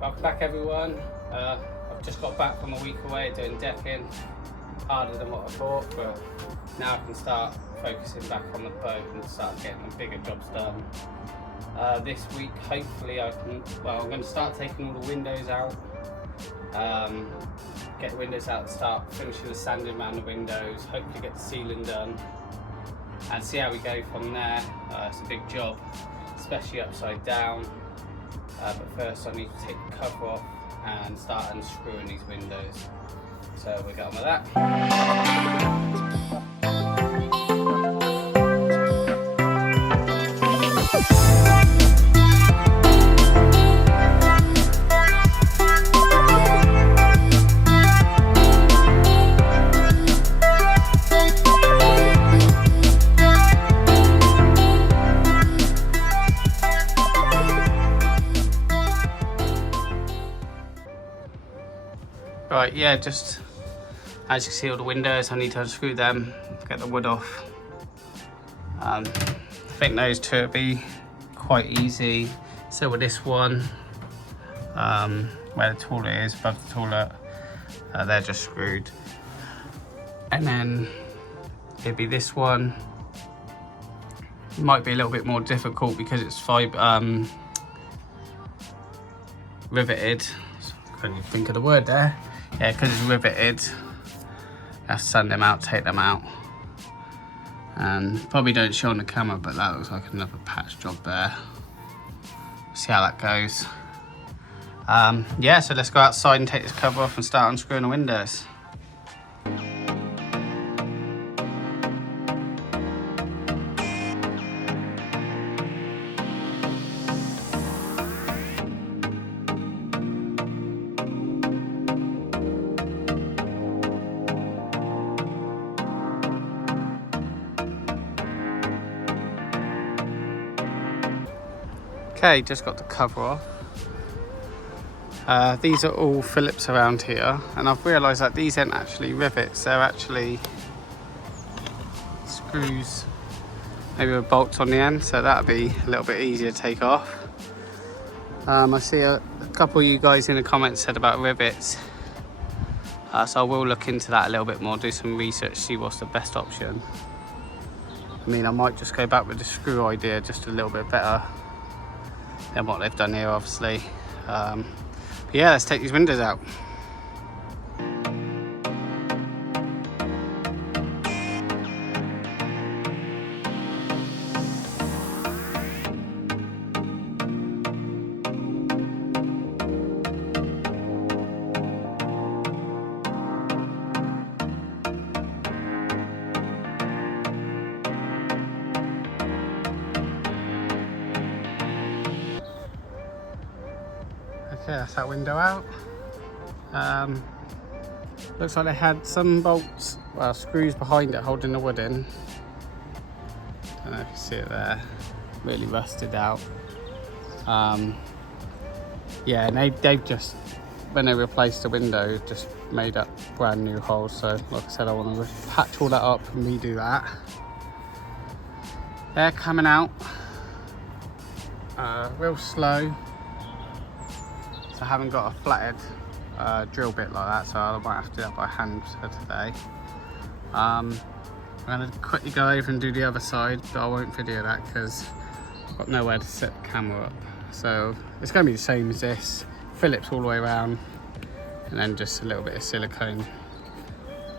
Welcome back everyone. I've just got back from a week away doing decking. Harder than what I thought, but now I can start focusing back on the boat and start getting the bigger jobs done. This week hopefully I'm going to start taking all the windows out. Get the windows out, start finishing the sanding around the windows, hopefully get the ceiling done and see how we go from there. It's a big job, especially upside down. But first I need to take the cover off and start unscrewing these windows. So we'll get on with that. Right, yeah, just as you can see all the windows, I need to unscrew them, get the wood off. I think those two would be quite easy. So with this one, where the toilet is, above the toilet, they're just screwed. And then it'd be this one. It might be a little bit more difficult because it's riveted. Couldn't even think of the word there. Yeah, because it's riveted. I have to sand them out, take them out. And probably don't show on the camera, but that looks like another patch job there. See how that goes. Yeah, so let's go outside and take this cover off and start unscrewing the windows. Okay, just got the cover off. These are all Phillips around here, and I've realised that these aren't actually rivets, they're actually screws, maybe with bolts on the end, so that'll be a little bit easier to take off. I see a couple of you guys in the comments said about rivets, so I will look into that a little bit more, do some research, see what's the best option. I mean, I might just go back with the screw idea, just a little bit better than what they've done here, obviously. But yeah, let's take these windows out. Okay, that's that window out. Looks like they had some bolts, well, screws behind it holding the wood in. Don't know if you see it there, really rusted out. Yeah, and they've just, when they replaced the window, just made up brand new holes. So like I said, I want to patch all that up and redo that. They're coming out real slow. I haven't got a flathead drill bit like that, so I might have to do that by hand for today. I'm going to quickly go over and do the other side, but I won't video that because I've got nowhere to set the camera up. So it's going to be the same as this, Phillips all the way around, and then just a little bit of silicone.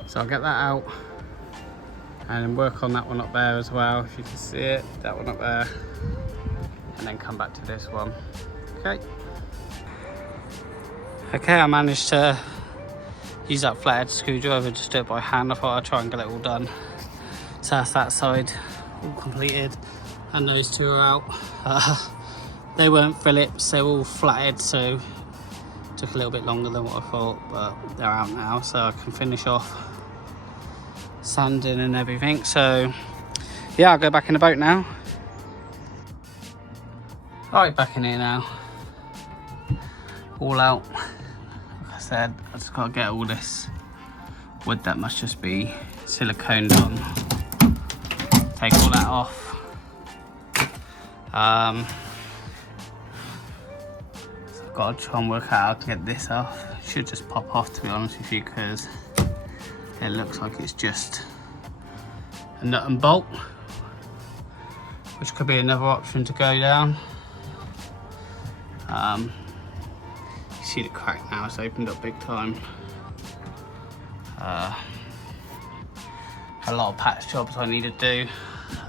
So I'll get that out and then work on that one up there as well, if you can see it, that one up there, and then come back to this one. Okay, I managed to use that flathead screwdriver, just do it by hand. I thought I'd try and get it all done. So that's that side all completed, and those two are out. They weren't Phillips, they were all flathead, so it took a little bit longer than what I thought, but they're out now, so I can finish off sanding and everything. So yeah, I'll go back in the boat now. Alright, back in here now. All out. Like I said, I just gotta get all this wood that must just be siliconed on. Take all that off. So I've got to try and work out how to get this off. It should just pop off, to be honest with you, because it looks like it's just a nut and bolt, which could be another option to go down. You see the crack now, it's opened up big time. A lot of patch jobs I need to do.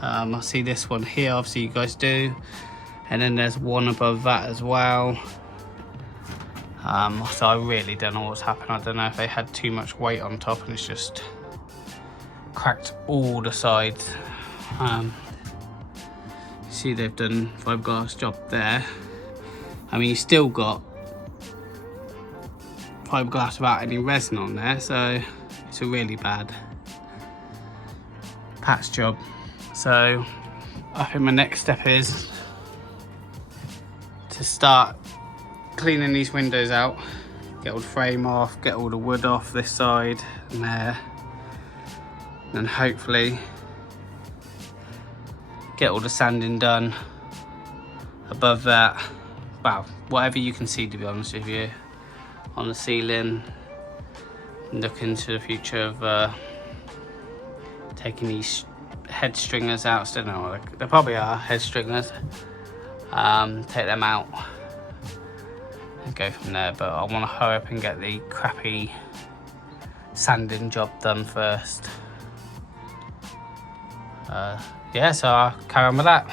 I see this one here, obviously you guys do, and then there's one above that as well. So I really don't know what's happened. I don't know if they had too much weight on top and it's just cracked all the sides. See, they've done fiberglass job there. I mean, you still got fiberglass without any resin on there, so it's a really bad patch job. So I think my next step is to start cleaning these windows out, get all the frame off, get all the wood off this side and there, and hopefully get all the sanding done above that. Well, whatever you can see, to be honest with you, on the ceiling. Look into the future of taking these head stringers out. Still don't know, they probably are head stringers. Take them out and go from there, but I want to hurry up and get the crappy sanding job done first. Yeah, so I'll carry on with that.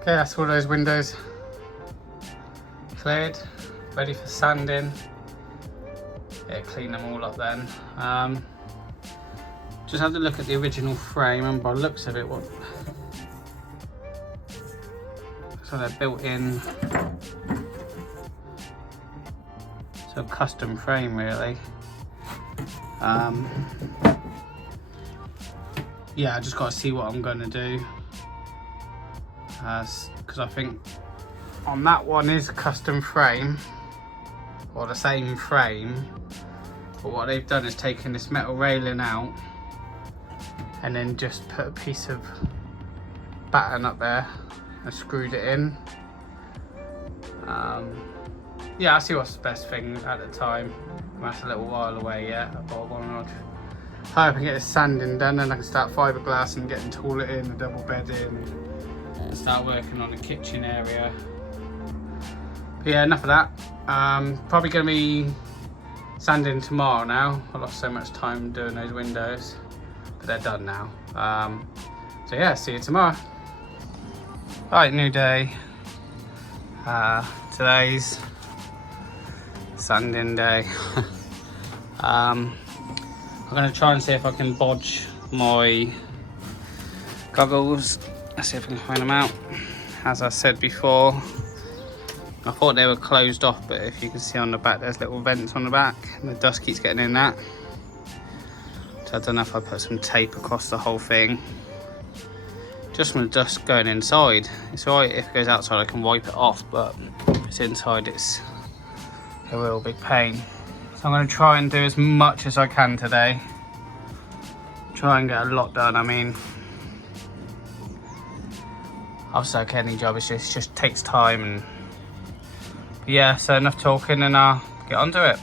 Okay, that's all those windows cleared, ready for sanding. Yeah, clean them all up then. Just had to look at the original frame, and by the looks of it, so they're built in, so custom frame really. Yeah, I just got to see what I'm going to do. Because I think on that one is a custom frame, or the same frame, but what they've done is taken this metal railing out and then just put a piece of batten up there and screwed it in. Yeah, I'll see what's the best thing at the time. That's a little while away yet, but I want to hurry up and get this sanding done, and I can start fiberglass and getting toilet in, the double bed in, and start working on the kitchen area. But yeah, enough of that. Probably going to be sanding tomorrow now. I lost so much time doing those windows, but they're done now. So yeah, see you tomorrow. Right, new day. Today's sanding day. I'm going to try and see if I can bodge my goggles. Let's see if I can find them out. As I said before, I thought they were closed off, but if you can see on the back, there's little vents on the back and the dust keeps getting in that. So I don't know if I put some tape across the whole thing, just from the dust going inside. It's alright if it goes outside, I can wipe it off, but if it's inside, it's a real big pain. So I'm going to try and do as much as I can today. Try and get a lot done. I mean, obviously like any job, it just takes time. And but yeah, so enough talking, and I'll get onto it.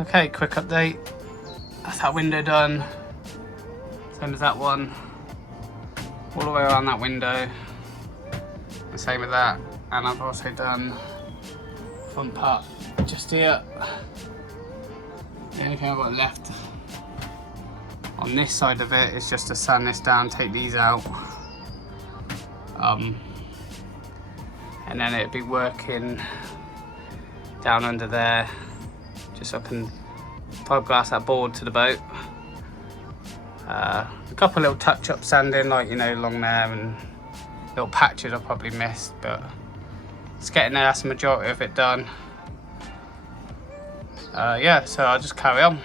Okay, quick update. That's that window done. Same as that one. All the way around that window. The same with that. And I've also done front part just here. The only thing I've got left on this side of it is just to sand this down, take these out. And then it'd be working down under there, just so I can fiberglass that board to the boat. A couple little touch-up sanding, like, you know, along there, and little patches I probably missed, but it's getting there. That's the majority of it done. Yeah, so I'll just carry on.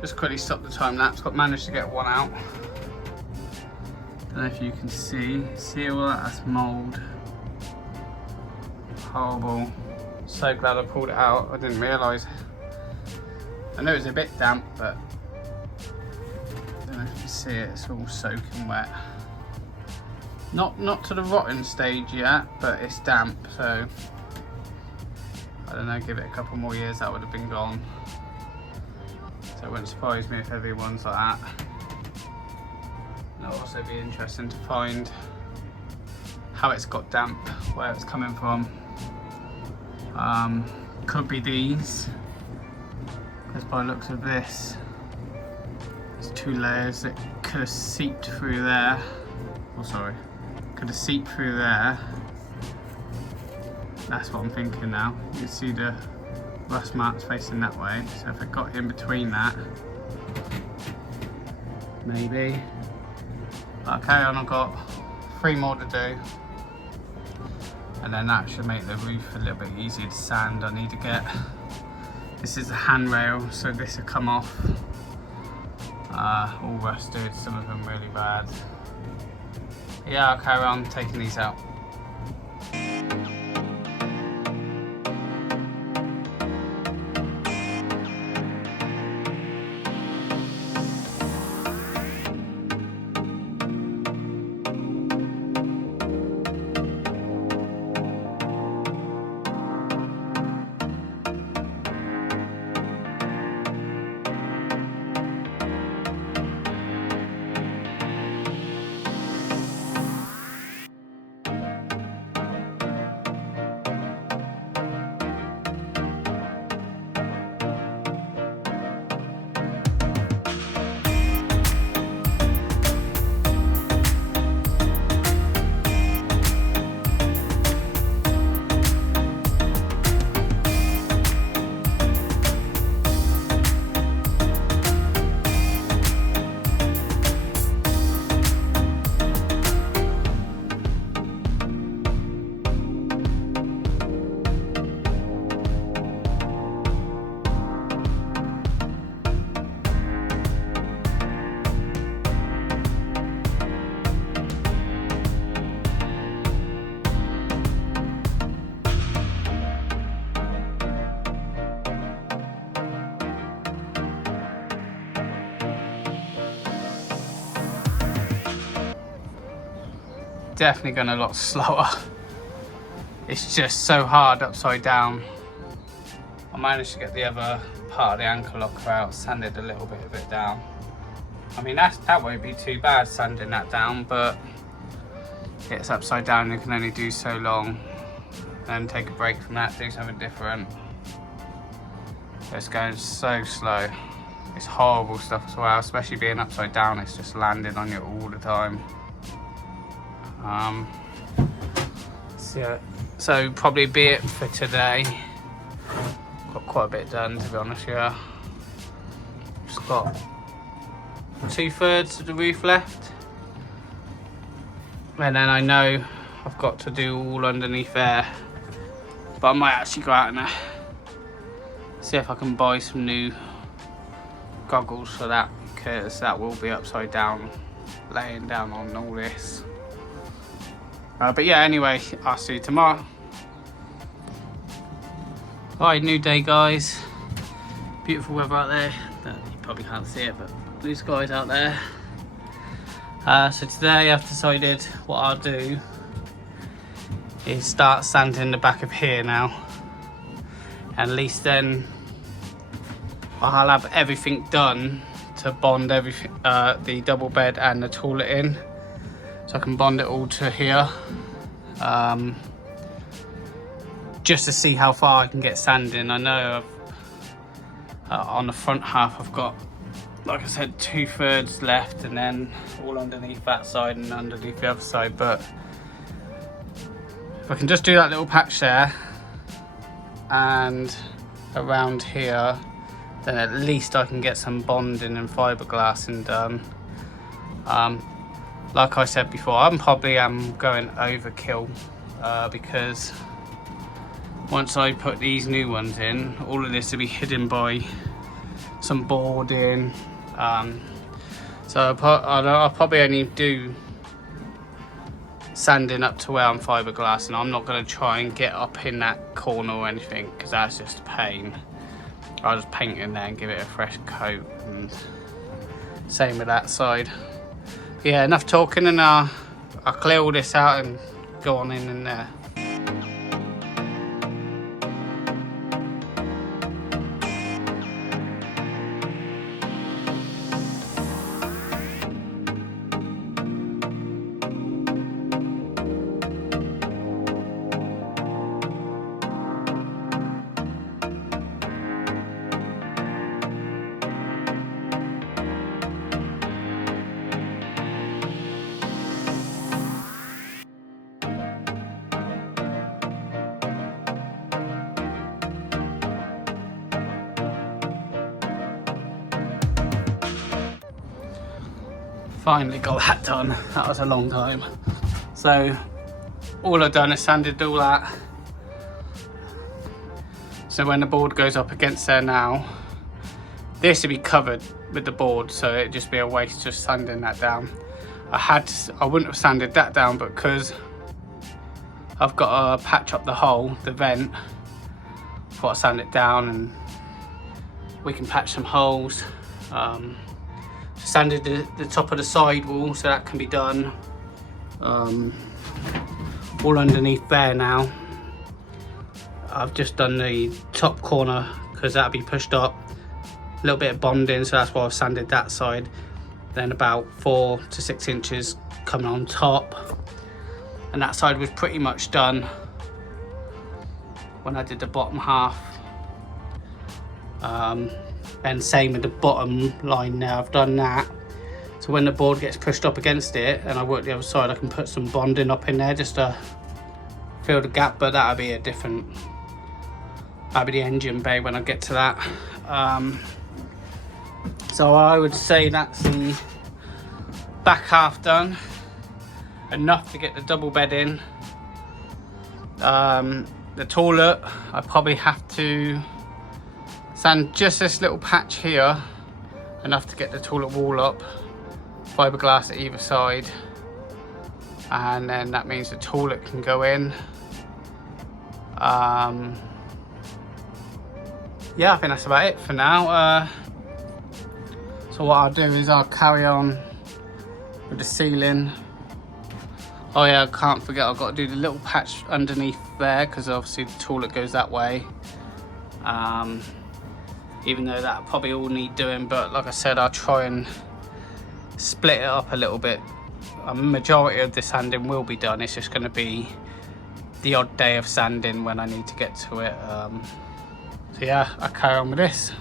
Just quickly stop the time lapse. Got managed to get one out. Don't know if you can see all that. That's mould. Horrible. So glad I pulled it out. I didn't realise. I know it was a bit damp, but I don't know if you can see it. It's all soaking wet. Not to the rotten stage yet, but it's damp. So I don't know. Give it a couple more years, that would have been gone. So it wouldn't surprise me if everyone's like that. It'll also be interesting to find how it's got damp, where it's coming from. Could be these, because by the looks of this, there's 2 layers that could have seeped through there. Oh, sorry, could have seeped through there. That's what I'm thinking now. You can see the rust marks facing that way, so if it got in between that, maybe. But carry on, I've got 3 more to do, and then that should make the roof a little bit easier to sand. I need to get, this is a handrail, so this will come off. All rusted, some of them really bad. Yeah, I'll carry on taking these out. Definitely going a lot slower. It's just so hard upside down. I managed to get the other part of the ankle locker out, sanded a little bit of it down. I mean, that won't be too bad, sanding that down, but it's upside down. You can only do so long, then take a break from that, do something different. It's going so slow. It's horrible stuff as well, especially being upside down. It's just landing on you all the time. So probably be it for today. Got quite a bit done, to be honest. Yeah, just got 2/3 of the roof left, and then I know I've got to do all underneath there, but I might actually go out and see if I can buy some new goggles for that, because that will be upside down, laying down on all this. But yeah, anyway, I'll see you tomorrow. Alright, new day guys. Beautiful weather out there. You probably can't see it, but blue skies out there. So today I've decided what I'll do is start sanding the back of here now. And at least then I'll have everything done to bond everything, the double bed and the toilet in. So I can bond it all to here. Just to see how far I can get sanding. I know on the front half I've got, like I said, 2/3 left, and then all underneath that side and underneath the other side. But if I can just do that little patch there and around here, then at least I can get some bonding and fiberglassing done. Like I said before, I'm probably going overkill because once I put these new ones in, all of this will be hidden by some boarding. So I'll probably only do sanding up to where I'm fiberglass, and I'm not going to try and get up in that corner or anything, because that's just a pain. I'll just paint in there and give it a fresh coat, and same with that side. Yeah, enough talking, and I'll clear all this out and go on in there. Finally got that done. That was a long time. So all I've done is sanded all that. So when the board goes up against there now, this will be covered with the board, so it'd just be a waste just sanding that down. I wouldn't have sanded that down, but because I've got to patch up the hole, the vent, I thought I'd sand it down and we can patch some holes. Sanded the top of the side wall, so that can be done. All underneath there now. I've just done the top corner because that'll be pushed up. A little bit of bonding, so that's why I've sanded that side. Then about 4 to 6 inches coming on top. And that side was pretty much done when I did the bottom half. And same with the bottom line now, I've done that. So when the board gets pushed up against it and I work the other side, I can put some bonding up in there just to fill the gap, but that'll be the engine bay when I get to that. So I would say that's the back half done. Enough to get the double bed in. The toilet, I probably have to sand just this little patch here, enough to get the toilet wall up, fiberglass at either side, and then that means the toilet can go in. Yeah, I think that's about it for now. So what I'll do is I'll carry on with the ceiling. Oh yeah, I can't forget, I've got to do the little patch underneath there, because obviously the toilet goes that way. Even though that probably all need doing, but like I said, I'll try and split it up a little bit. A majority of the sanding will be done, it's just going to be the odd day of sanding when I need to get to it. So yeah, I'll carry on with this.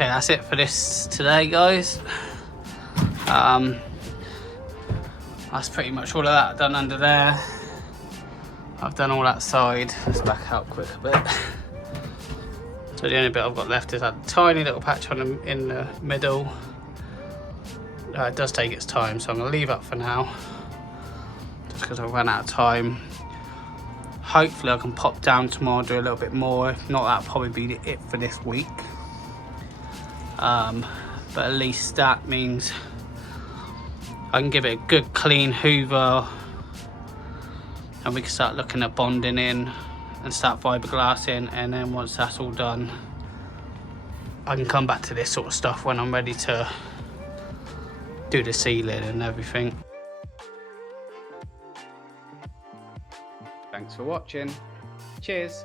Okay, that's it for this today, guys. That's pretty much all of that done under there. I've done all that side. Let's back out quick a bit. So the only bit I've got left is that tiny little patch on in the middle. It does take its time, so I'm gonna leave that for now, just because I've run out of time. Hopefully I can pop down tomorrow, do a little bit more. If not, that'll probably be it for this week. But at least that means I can give it a good clean hoover, and we can start looking at bonding in and start fiberglass in, and then once that's all done, I can come back to this sort of stuff when I'm ready to do the ceiling and everything. Thanks for watching. Cheers.